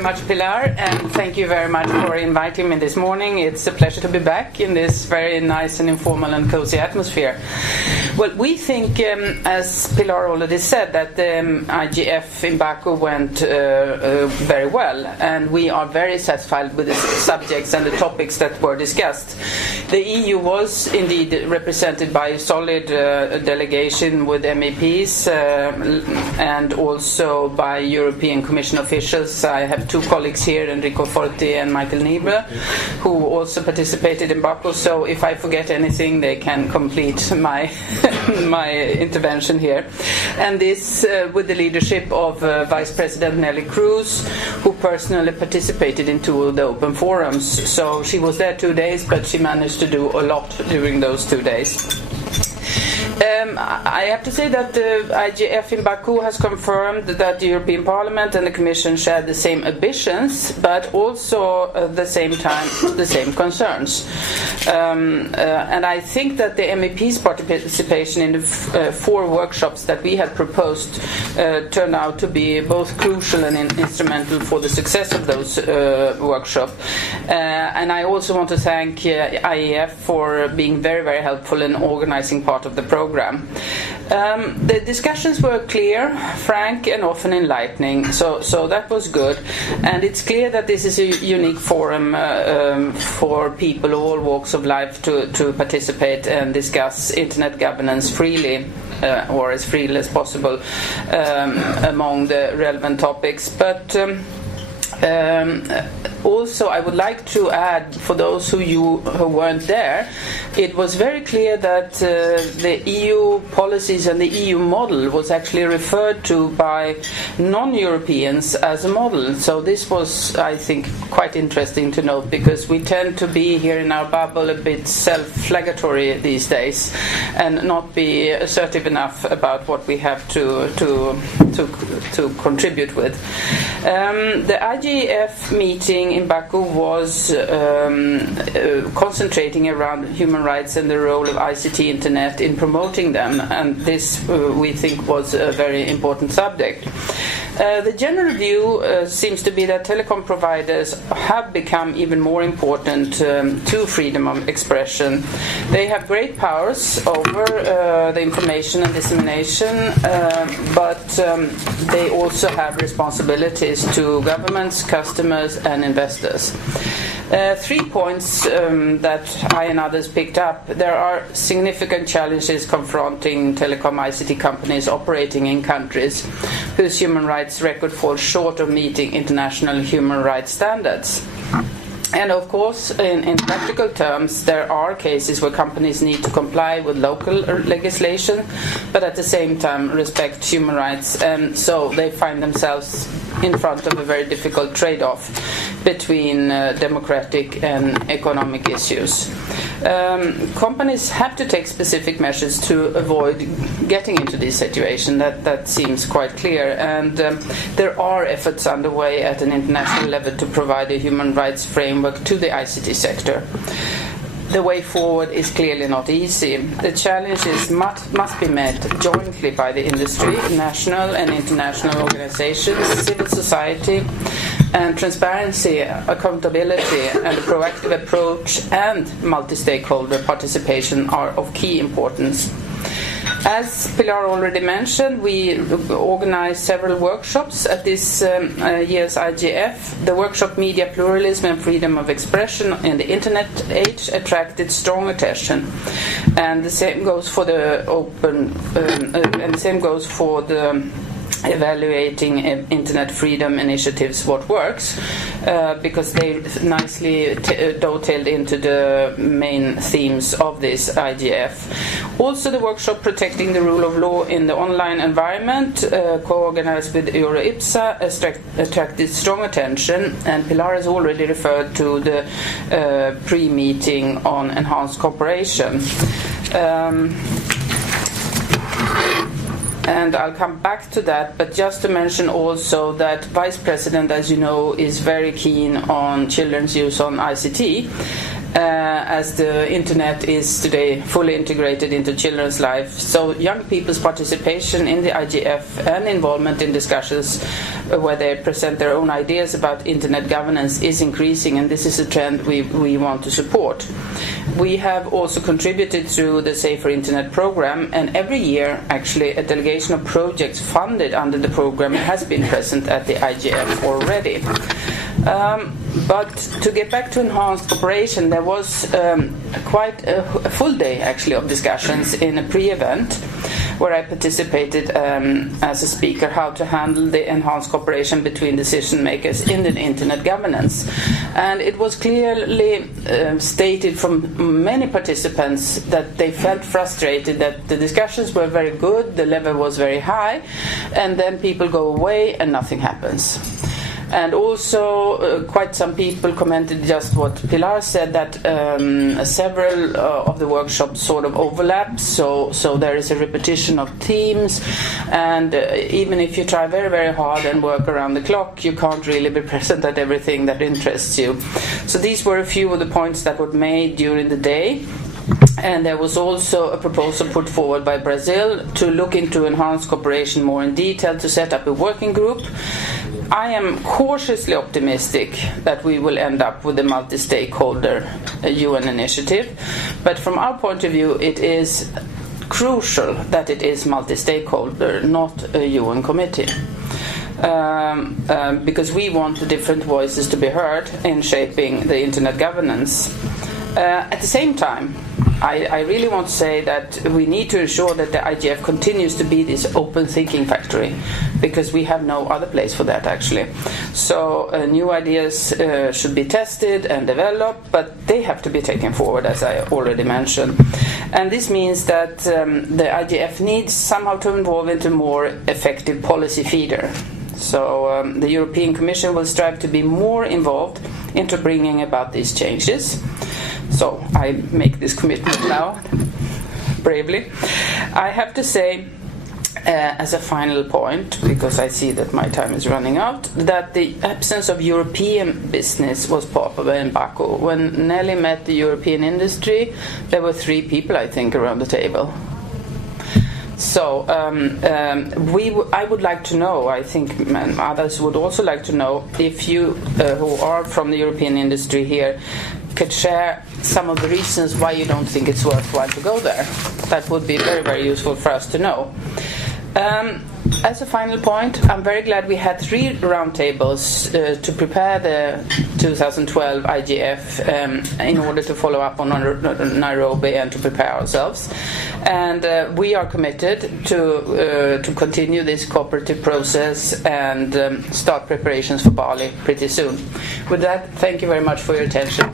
very much, Pilar, and thank you very much for inviting me this morning. It's a pleasure to be back in this very nice and informal and cozy atmosphere. Well, we think, as Pilar already said, that the IGF in Baku went very well, and we are very satisfied with the subjects and the topics that were discussed. The EU was indeed represented by a solid delegation with MEPs and also by European Commission officials. I have two colleagues here, Enrico Forti and Michael Niebuhr, who also participated in Baku, so if I forget anything they can complete my my intervention here. And this with the leadership of Vice President Nelly Cruz, who personally participated in two of the open forums. So she was there 2 days, but she managed to do a lot during those 2 days. I have to say that the IGF in Baku has confirmed that the European Parliament and the Commission share the same ambitions, but also at the same time the same concerns. And I think that the MEP's participation in the 4 workshops that we had proposed turned out to be both crucial and instrumental for the success of those workshops. And I also want to thank IEF for being very, very helpful in organizing part of the program. The discussions were clear, frank, and often enlightening, so that was good. And it's clear that this is a unique forum for people of all walks of life to participate and discuss internet governance freely, or as freely as possible, among the relevant topics. But also, I would like to add, for those who weren't there, it was very clear that the EU policies and the EU model was actually referred to by non-Europeans as a model. So this was, I think, quite interesting to note, because we tend to be here in our bubble a bit self-flagellatory these days and not be assertive enough about what we have to contribute with. The IGF meeting in Baku was concentrating around human rights and the role of ICT Internet in promoting them, and this we think was a very important subject. The general view seems to be that telecom providers have become even more important to freedom of expression. They have great powers over the information and dissemination, but they also have responsibilities to governments, customers, and investors. 3 points that I and others picked up. There are significant challenges confronting telecom ICT companies operating in countries whose human rights record falls short of meeting international human rights standards. And of course, in practical terms, there are cases where companies need to comply with local legislation, but at the same time respect human rights, and so they find themselves in front of a very difficult trade-off between democratic and economic issues. Companies have to take specific measures to avoid getting into this situation. That seems quite clear, and there are efforts underway at an international level to provide a human rights framework to the ICT sector. The way forward is clearly not easy. The challenges must be met jointly by the industry, national and international organizations, civil society, and transparency, accountability, and a proactive approach and multi-stakeholder participation are of key importance. As Pilar already mentioned, we organized several workshops at this year's IGF. The workshop Media Pluralism and Freedom of Expression in the Internet Age attracted strong attention, and the same goes for the evaluating internet freedom initiatives, what works, because they nicely dovetailed into the main themes of this IGF. Also, the workshop Protecting the Rule of Law in the Online Environment, co-organized with Euro-IPSA, attracted strong attention, and Pilar has already referred to the pre-meeting on enhanced cooperation. And I'll come back to that, but just to mention also that Vice President, as you know, is very keen on children's use on ICT. as the internet is today fully integrated into children's life. So young people's participation in the IGF and involvement in discussions where they present their own ideas about internet governance is increasing, and this is a trend we want to support. We have also contributed through the Safer Internet program, and every year actually a delegation of projects funded under the program has been present at the IGF already. But to get back to enhanced cooperation, there was quite a full day actually of discussions in a pre-event where I participated as a speaker, how to handle the enhanced cooperation between decision makers in the internet governance. And it was clearly stated from many participants that they felt frustrated that the discussions were very good, the level was very high, and then people go away and nothing happens. And also, quite some people commented just what Pilar said, that several of the workshops sort of overlap, so there is a repetition of themes, and even if you try very, very hard and work around the clock, you can't really be present at everything that interests you. So these were a few of the points that were made during the day. And there was also a proposal put forward by Brazil to look into enhanced cooperation more in detail, to set up a working group. I am cautiously optimistic that we will end up with a multi-stakeholder UN initiative, but from our point of view it is crucial that it is multi-stakeholder, not a UN committee. Because we want the different voices to be heard in shaping the internet governance. At the same time, I really want to say that we need to ensure that the IGF continues to be this open thinking factory, because we have no other place for that actually. So new ideas should be tested and developed, but they have to be taken forward, as I already mentioned. And this means that the IGF needs somehow to evolve into a more effective policy feeder. So the European Commission will strive to be more involved into bringing about these changes. So I make this commitment now, bravely. I have to say, as a final point, because I see that my time is running out, that the absence of European business was popular in Baku. When Nelly met the European industry, there were 3 people, I think, around the table. So I would like to know, I think others would also like to know, if you who are from the European industry here could share some of the reasons why you don't think it's worthwhile to go there. That would be very, very useful for us to know. As a final point, I'm very glad we had 3 roundtables to prepare the 2012 IGF in order to follow up on Nairobi and to prepare ourselves. And we are committed to continue this cooperative process and start preparations for Bali pretty soon. With that, thank you very much for your attention.